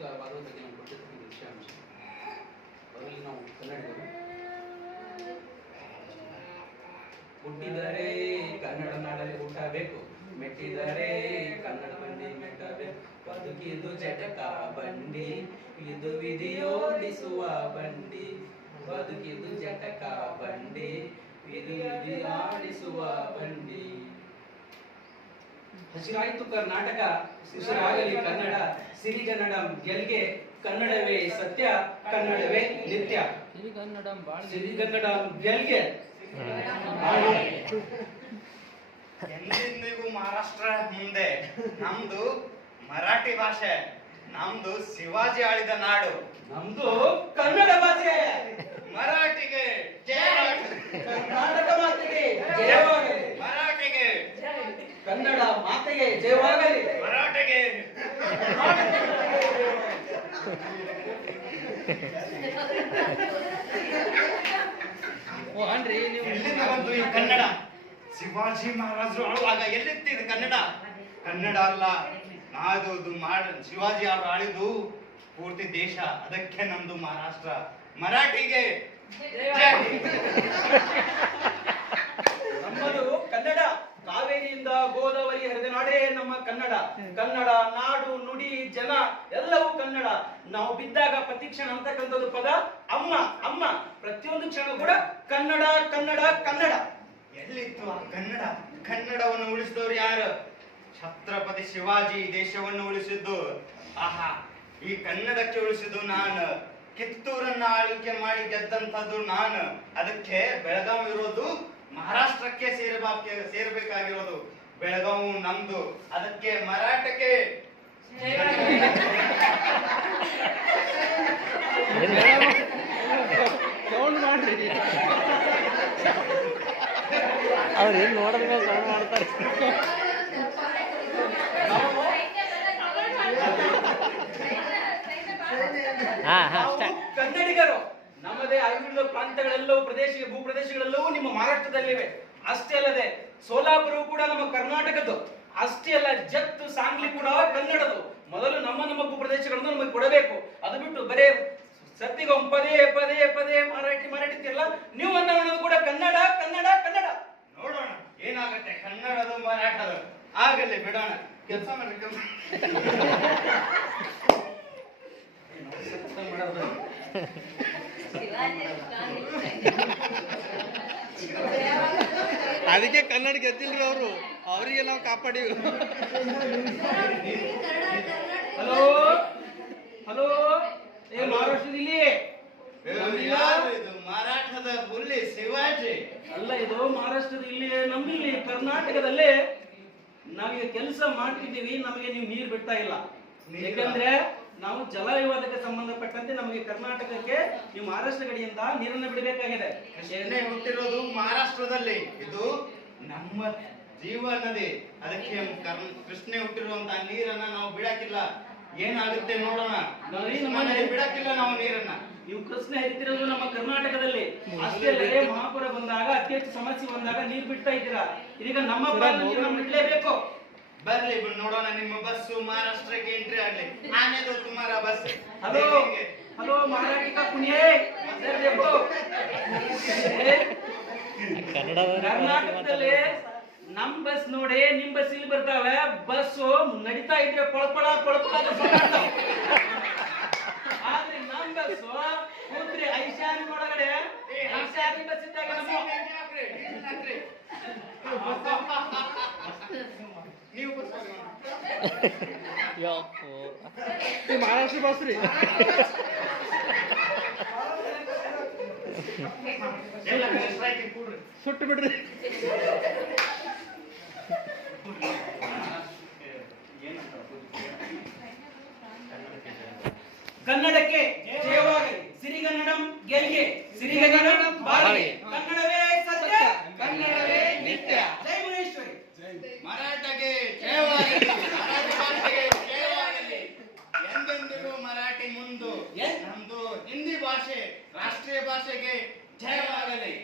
ಮಾನಸಿಕವಾದ ಬಗ್ಗೆ ನಾವು ಕೊಟ್ಟಿರ್ತಕ್ಕಂಥ ವಿಷಯಾಂಶ ಅದರಲ್ಲಿ ನಾವು ಕನ್ನಡಿಗರು ಹುಟ್ಟಿದರೆ ಕನ್ನಡ ನಾಡಲ್ಲಿ ಹುಟ್ಟಬೇಕು, ಮೆಟ್ಟಿದರೆ ಕನ್ನಡ ಬಂಡಿ ಮೆಟ್ಟಬೇಕು, ಬದುಕಿದು ಜಟಕ ಬಂಡಿ ಇದು ವಿಧಿಯೋಡಿಸುವ ಬಂಡಿ, ಬದುಕಿದು ಜಟಕ ಬಂಡಿ ಇದು ವಿಧಿ ಆಡಿಸುವ ಬಂಡಿ. ಹಸಿರಾಯ್ತು ಕರ್ನಾಟಕ, ಉಸಿರಾಗಲಿ ಕನ್ನಡ, ಸಿರಿಗನ್ನಡಂ ಗೆಲ್ಗೆ, ಕನ್ನಡವೇ ಸತ್ಯ, ಕನ್ನಡವೇ ನಿತ್ಯ. ಸಿರಿಗನ್ನಡಂ ಗೆಲ್ಗೆ. ಎಂದೆಂದಿಗೂ ಮಹಾರಾಷ್ಟ್ರ ಮುಂದೆ, ನಮ್ದು ಮರಾಠಿ ಭಾಷೆ, ನಮ್ದು ಶಿವಾಜಿ ಆಳಿದ ನಾಡು, ನಮ್ದು ಕನ್ನಡ ಭಾಷೆ. ಮರಾಠಿಗೆ ಕರ್ನಾಟಕ ಮಾತೆಗೆ ಜಯವಾಗಲಿ, ಮರಾಠಿಗೆ ಕನ್ನಡ ಮಾತೆಗೆ ಜಯವಾಗಲಿ, ಮರಾಠಿಗೆ ಎಲ್ಲಿಂದ ಬಂತು ಈ ಕನ್ನಡ? ಶಿವಾಜಿ ಮಹಾರಾಜರು ಆಳುವಾಗ ಎಲ್ಲಿತ್ತಿದೆ ಕನ್ನಡ? ಕನ್ನಡ ಅಲ್ಲ, ನಾದು ಶಿವಾಜಿ ಅವರು ಆಳಿದು ಪೂರ್ತಿ ದೇಶ, ಅದಕ್ಕೆ ನಮ್ದು ಮಹಾರಾಷ್ಟ್ರ. ಮರಾಠಿಗೆ ನಮ್ಮದು ಕನ್ನಡ, ಕಾವೇರಿಯಿಂದ ಗೋದಾವರಿ ಹರಿದ ನಾಡೇ ನಮ್ಮ ಕನ್ನಡ. ಕನ್ನಡ ನಾಡು ನುಡಿ ಜನ ಎಲ್ಲವೂ ಕನ್ನಡ. ನಾವು ಬಿದ್ದಾಗ ಪ್ರತಿಕ್ಷಣ ಅಂತಕ್ಕಂಥದ್ದು ಪದ ಅಮ್ಮ. ಅಮ್ಮ ಪ್ರತಿಯೊಂದು ಕ್ಷಣ ಕೂಡ ಕನ್ನಡ ಕನ್ನಡ ಕನ್ನಡ. ಎಲ್ಲಿತ್ತು ಆ ಕನ್ನಡ? ಕನ್ನಡವನ್ನು ಉಳಿಸಿದವರು ಯಾರು? ಛತ್ರಪತಿ ಶಿವಾಜಿ ದೇಶವನ್ನು ಉಳಿಸಿದ್ದು. ಆಹಾ, ಈ ಕನ್ನಡಕ್ಕೆ ಉಳಿಸಿದ್ದು ನಾನು. ಕಿತ್ತೂರನ್ನ ಆಳ್ವಿಕೆ ಮಾಡಿ ಗೆದ್ದಂಥದ್ದು ನಾನು. ಅದಕ್ಕೆ ಬೆಳಗಾವಿ ಇರೋದು ಮಹಾರಾಷ್ಟ್ರಕ್ಕೆ ಸೇರ್ಬೇಕಾಗಿರೋದು. ಬೆಳಗಾವಿ ನಮ್ದು, ಅದಕ್ಕೆ ಮರಾಠಕ್ಕೆ ಅವ್ರು ಏನು ನೋಡಿದ್ರೆ ಸೌಂಡ್ ಮಾಡ್ತಾರೆ. ಕನ್ನಡಿಗರು ನಮ್ಮದೇ ಅಭಿವೃದ್ಧಿ ಪ್ರಾಂತಗಳೆಲ್ಲವೂ ಭೂಪ್ರದೇಶಗಳೆಲ್ಲವೂ ನಿಮ್ಮ ಮಹಾರಾಷ್ಟ್ರದಲ್ಲಿವೆ. ಅಷ್ಟೇ ಅಲ್ಲದೆ ಸೋಲಾಪುರವು ಕೂಡ ನಮ್ಮ ಕರ್ನಾಟಕದ್ದು. ಅಷ್ಟೇ ಅಲ್ಲ, ಜತ್ತು ಸಾಂಗ್ಲಿ ಕೂಡ ಕನ್ನಡದು. ಮೊದಲು ನಮ್ಮ ಭೂಪ್ರದೇಶಗಳನ್ನು ನಮಗೆ ಕೊಡಬೇಕು. ಅದು ಬಿಟ್ಟು ಬರೇ ಸತ್ತಿಗೊಮ್ಮೆ ಪದೇ ಪದೇ ಪದೇ ಮರಾಠಿ ಅಂತಿರಲ್ಲ, ನೀವು ಅನ್ನೋದು ಕೂಡ ಕನ್ನಡ ಕನ್ನಡ ಕನ್ನಡ. ನೋಡೋಣ ಏನಾಗತ್ತೆ, ಕನ್ನಡದು ಮರಾಠದು ಆಗಲಿ, ಬಿಡೋಣ. ಕೆಲಸ ಮಾಡಿ ಅದಕ್ಕೆ ಕನ್ನಡ ಗೆದ್ದಿಲ್ರಿ ಅವರು, ಅವರಿಗೆ ನಾವು ಕಾಪಾಡಿವಿ. ಹಲೋ ಹಲೋ, ಮಹಾರಾಷ್ಟ್ರದಲ್ಲಿ ಇದು ಮರಾಠದ ಹುಲ್ಲಿ ಶಿವಾಜಿ ಅಲ್ಲ, ಇದು ಮಹಾರಾಷ್ಟ್ರದ ಇಲ್ಲಿ ನಮ್ಮಿಲ್ಲಿ ಕರ್ನಾಟಕದಲ್ಲೇ ನಾವೀಗ ಕೆಲಸ ಮಾಡ್ತಿದ್ದೀವಿ. ನಮಗೆ ನೀವು ನೀರು ಬಿಡ್ತಾ ಇಲ್ಲ. ಯಾಕಂದ್ರೆ ನಾವು ಜಲ ವಿವಾದಕ್ಕೆ ಸಂಬಂಧಪಟ್ಟಂತೆ ನಮಗೆ ಕರ್ನಾಟಕಕ್ಕೆ ನೀವು ಮಹಾರಾಷ್ಟ್ರ ಕಡೆಯಿಂದ ನೀರನ್ನು ಬಿಡಬೇಕಾಗಿದೆ. ಎಣ್ಣೆ ಹುಟ್ಟಿರೋದು ಮಹಾರಾಷ್ಟ್ರದಲ್ಲಿ, ಇದು ನಮ್ಮ ಜೀವ ನದಿ. ಅದಕ್ಕೆ ಕೃಷ್ಣೆ ಹುಟ್ಟಿರುವಂತಹ ನೀರನ್ನ ನಾವು ಬಿಡಕ್ಕಿಲ್ಲ. ಏನಾಗುತ್ತೆ ನೋಡೋಣ. ಬಿಡಕ್ಕಿಲ್ಲ ನಾವು ನೀರನ್ನ. ನೀವು ಕೃಷ್ಣ ಹರಿತಿರೋದು ನಮ್ಮ ಕರ್ನಾಟಕದಲ್ಲಿ. ಅಷ್ಟೇ ಅಲ್ಲದೆ ಮಹಾಪುರ ಬಂದಾಗ ಅತಿ ಹೆಚ್ಚು ಸಮಸ್ಯೆ ಬಂದಾಗ ನೀರು ಬಿಡ್ತಾ ಇದ್ದೀರಾ. ಇದೀಗ ನಮ್ಮ ನೀರನ್ನು ಬಿಡಲೇಬೇಕು. ಬರ್ಲಿ ನೋಡೋಣ, ನಿಮ್ಮ ಬಸ್ಸು ಮಹಾರಾಷ್ಟ್ರಕ್ಕೆ ಎಂಟ್ರಿ ಆಗ್ಲಿ. ಆನೆದು ತುಮಾರ ಬಸ್. ಹಲೋ ಹಲೋ, ಮರಾಠಿ ಕಾ ಪುಣ್ಯ ಕರ್ನಾಟಕದಲ್ಲಿ ನಮ್ ಬಸ್ ನೋಡಿ, ನಿಮ್ ಬಸ್ ಇಲ್ಲಿ ಬರ್ತಾವೆ. ಬಸ್ಸು ನಡೀತಾ ಇದ್ರೆ ಕೊಳಪಳ ಆದ್ರೆ ನಮ್ ಬಸ್ ಕೂತ್ರಿ ಐಶಾನಿ ಒಳಗಡೆ ಐಶಾನಿ ಬಸ್ ಇದ್ದಾಗ ನೀವು ಮಹಾರಾಷ್ಟ್ರ ಬಸ್ ರೀ. ಸುಟ್ಟು ಬಿಡ್ರಿ. ಕನ್ನಡಕ್ಕೆ ಜಯವಾಗಲಿ, ಸಿರಿಗನ್ನಡಂ ಗೆಲ್ಗೆ, ಸಿರಿಗನ್ನಡಂ ಬಾಳ್ಗೆ, ಕನ್ನಡವೇ ಸತ್ಯ, ಕನ್ನಡವೇ ನಿತ್ಯ. ಜೈ ಭುವನೇಶ್ವರಿ. ಮರಾಠಗೆ ಜಯವಾಗಲಿ, ಮರಾಠಿ ಭಾಷೆಗೆ ಜಯವಾಗಲಿ. ಎಂದೆಂದಿಗೂ ಮರಾಠಿ ಮುಂದು, ನಮ್ದು ಹಿಂದಿ ಭಾಷೆ ರಾಷ್ಟ್ರೀಯ ಭಾಷೆಗೆ ಜಯವಾಗಲಿ.